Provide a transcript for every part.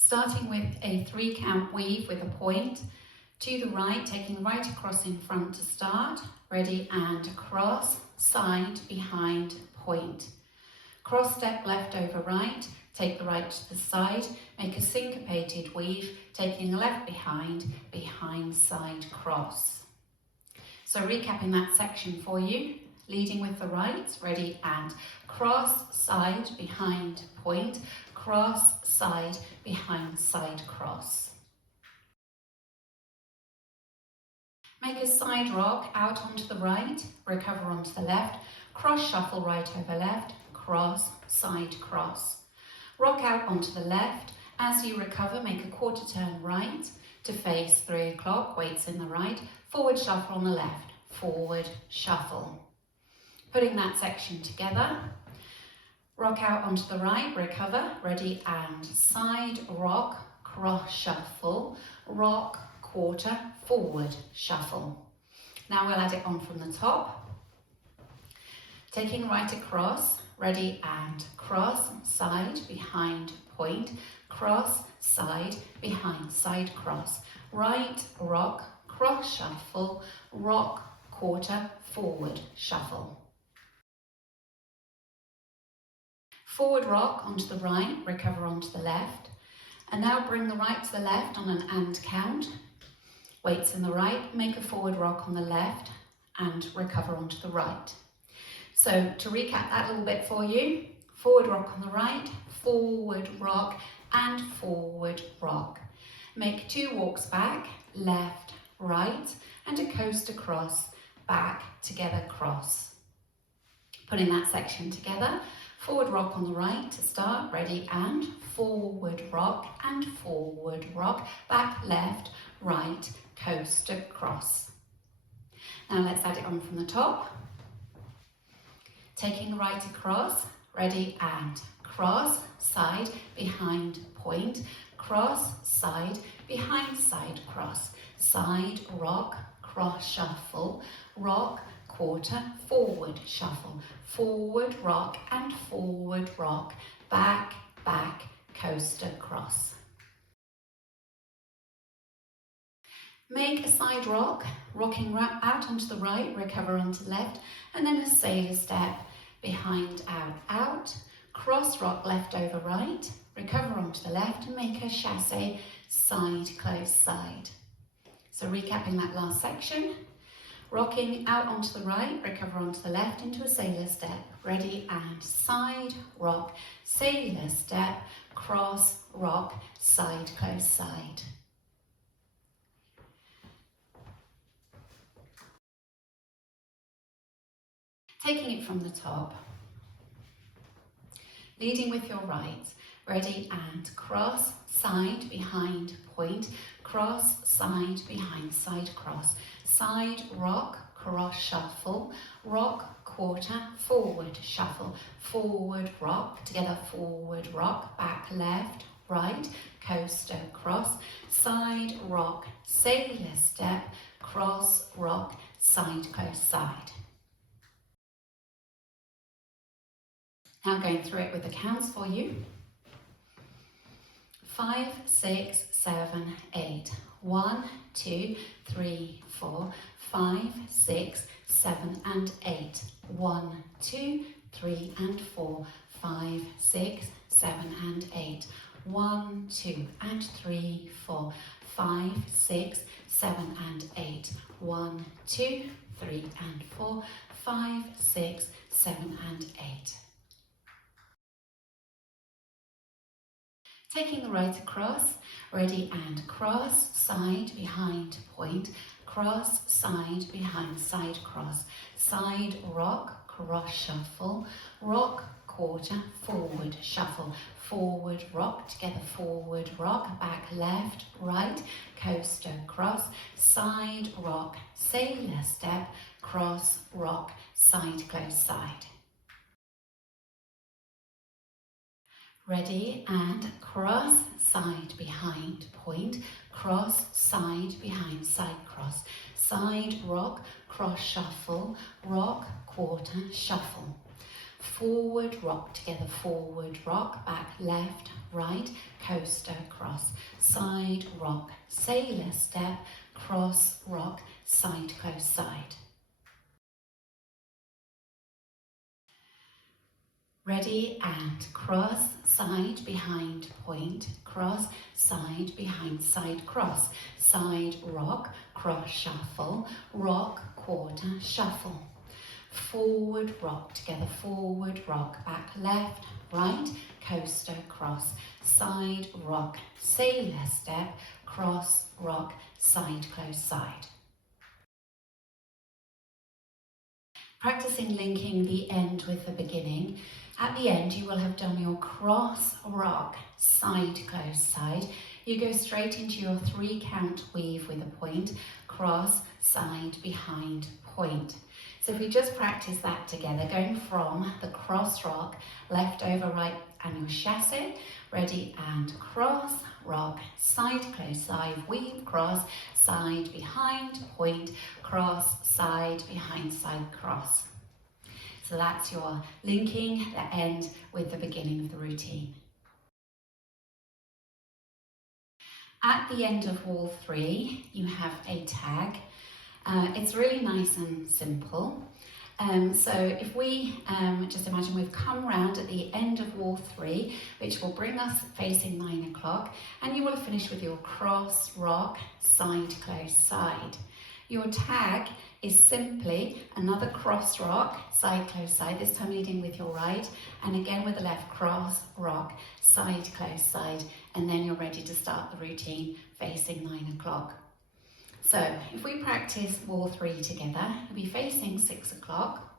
Starting with a 3-count weave with a point to the right, taking the right across in front to start. Ready, and across, side, behind, point. Cross step left over right, take the right to the side, make a syncopated weave, taking the left behind, behind, side, cross. So recapping that section for you, leading with the right, ready, and cross, side, behind, point, cross, side, behind, side, cross. Make a side rock out onto the right, recover onto the left, cross shuffle right over left, cross, side, cross. Rock out onto the left. As you recover, make a quarter turn right to face 3 o'clock, weights in the right, forward shuffle on the left, forward shuffle. Putting that section together, rock out onto the right, recover, ready, and side rock, cross shuffle, rock, quarter, forward shuffle. Now we'll add it on from the top. Taking right across, ready, and cross, side, behind, point, cross, side, behind, side, cross. Right, rock, cross shuffle, rock, quarter, forward shuffle. Forward rock onto the right, recover onto the left. And now bring the right to the left on an and count. Weights in the right, make a forward rock on the left and recover onto the right. So to recap that a little bit for you, forward rock on the right, forward rock and forward rock. Make 2 walks back, left, right, and a coast across, back, together, cross. Putting that section together, forward rock on the right to start, ready, and forward rock, back, left, right, coast across. Now let's add it on from the top. Taking the right across, ready, and cross, side, behind, point, cross, side, behind, side, cross, side, rock, cross, shuffle, rock, quarter, forward, shuffle, forward, rock, and forward, rock, back, back, coast across. Make a side rock, rocking out onto the right, recover onto the left, and then a sailor step, behind, out, out, cross rock left over right, recover onto the left, and make a chassé, side, close, side. So recapping that last section, rocking out onto the right, recover onto the left into a sailor step, ready, and side, rock, sailor step, cross, rock, side, close, side. Taking it from the top, leading with your right, ready, and cross, side, behind, point, cross, side, behind, side, cross, side, rock, cross, shuffle, rock, quarter, forward, shuffle, forward, rock, together, forward, rock, back, left, right, coaster, cross, side, rock, sailor step, cross, rock, side, close, side. Now going through it with the counts for you. 5, 6, 7, 8. 1, 2, 3, 4, 5, 6, 7, and 8. 1, 2, 3, and 4, 5, 6, 7, and 8. 1, 2, and 3, 4, 5, 6, 7, and 8. 1, 2, 3, and 4, 5, 6, 7, and 8. Taking the right across, ready, and cross, side, behind, point, cross, side, behind, side, cross, side, rock, cross, shuffle, rock, quarter, forward, shuffle, forward, rock, together, forward, rock, back, left, right, coaster, cross, side, rock, sailor step, cross, rock, side, close, side. Ready, and cross, side, behind, point, cross, side, behind, side, cross, side, rock, cross, shuffle, rock, quarter, shuffle, forward, rock together, forward, rock, back, left, right, coaster, cross, side, rock, sailor, step, cross, rock, side, close, side. Ready, and cross, side, behind, point, cross, side, behind, side, cross, side, rock, cross, shuffle, rock, quarter, shuffle. Forward, rock together, forward, rock, back, left, right, coaster, cross, side, rock, sailor, step, cross, rock, side, close, side. Practicing linking the end with the beginning. At the end, you will have done your cross, rock, side, close, side. You go straight into your 3 count weave with a point, cross, side, behind, point. So if we just practice that together, going from the cross rock, left over right and your chassé, ready, and cross, rock, side, close, side, weave, cross, side, behind, point, cross, side, behind, side, cross. So that's your linking the end with the beginning of the routine. At the end of wall 3, you have a tag. It's really nice and simple. So if we just imagine we've come round at the end of wall 3, which will bring us facing 9 o'clock, and you will have finished with your cross, rock, side, close, side. Your tag is simply another cross, rock, side, close, side, this time leading with your right, and again with the left, cross, rock, side, close, side, and then you're ready to start the routine facing 9 o'clock. So if we practice wall 3 together, we'll be facing 6 o'clock.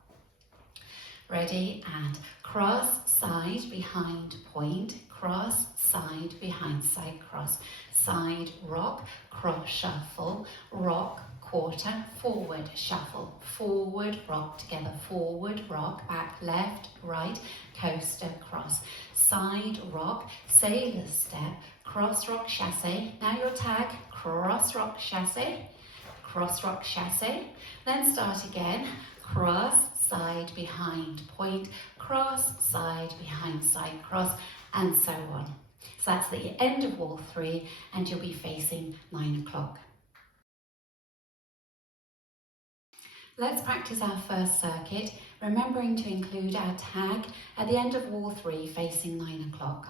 Ready, and cross, side, behind, point, cross, side, behind, side, cross, side, rock, cross, shuffle, rock, quarter, forward, shuffle, forward, rock together, forward, rock, back, left, right, coaster, cross, side, rock, sailor step, cross, rock, chassé. Now your tag, cross, rock, chassé, cross, rock, chassé. Then start again, cross, side, behind, point, cross, side, behind, side, cross, and so on. So that's the end of wall 3, and you'll be facing 9 o'clock. Let's practice our first circuit, remembering to include our tag at the end of wall 3 facing 9 o'clock.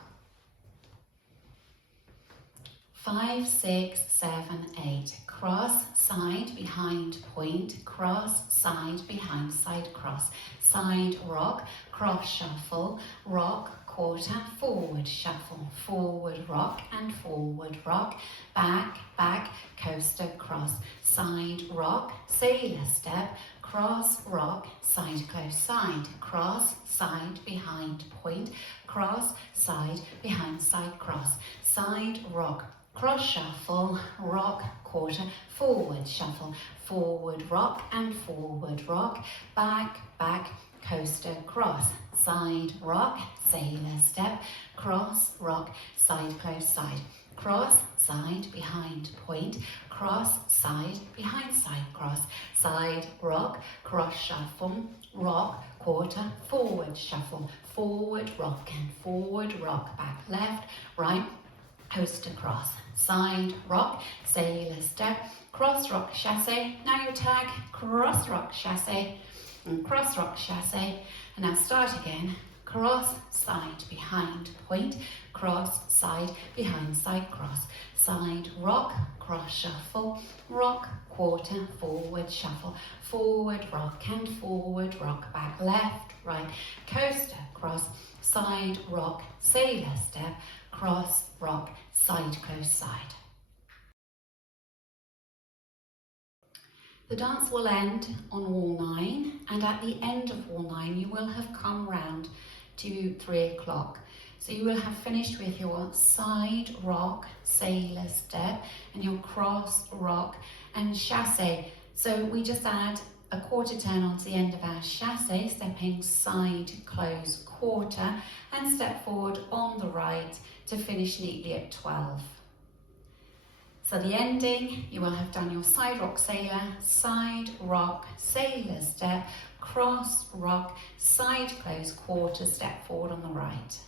5, 6, 7, 8. Cross, side, behind, point, cross, side, behind, side, cross, side, rock, cross, shuffle, rock, quarter, forward, shuffle, forward, rock, and forward, rock, back, back, coaster, cross, side, rock, sailor step, cross, rock, side, close, side, cross, side, behind, point, cross, side, behind, side, cross, side, rock, cross, shuffle, rock, quarter, forward, shuffle, forward, rock, and forward, rock, back, back, coaster, cross, side, rock, sailor step, cross, rock, side, close, side, cross, side, behind, point, cross, side, behind, side, cross, side, rock, cross, shuffle, rock, quarter, forward, shuffle, forward, rock, and forward, rock, back, left, right, coaster, cross, side, rock, sailor step, cross, rock, chassé. Now your tag, cross, rock, chassé, and cross, rock, chassé. And now start again, cross, side, behind, point, cross, side, behind, side, cross, side, rock, cross, shuffle, rock, quarter, forward, shuffle, forward, rock, and forward, rock, back, left, right, coaster, cross, side, rock, sailor step, cross, rock, side, close, side. The dance will end on wall 9, and at the end of wall 9 you will have come round to 3 o'clock. So you will have finished with your side, rock, sailor step, and your cross, rock, and chassé. So we just add a quarter turn onto the end of our chassé, stepping side, close, quarter, and step forward on the right to finish neatly at 12. So the ending, you will have done your side rock sailor, side rock sailor step, cross rock, side close quarter step forward on the right.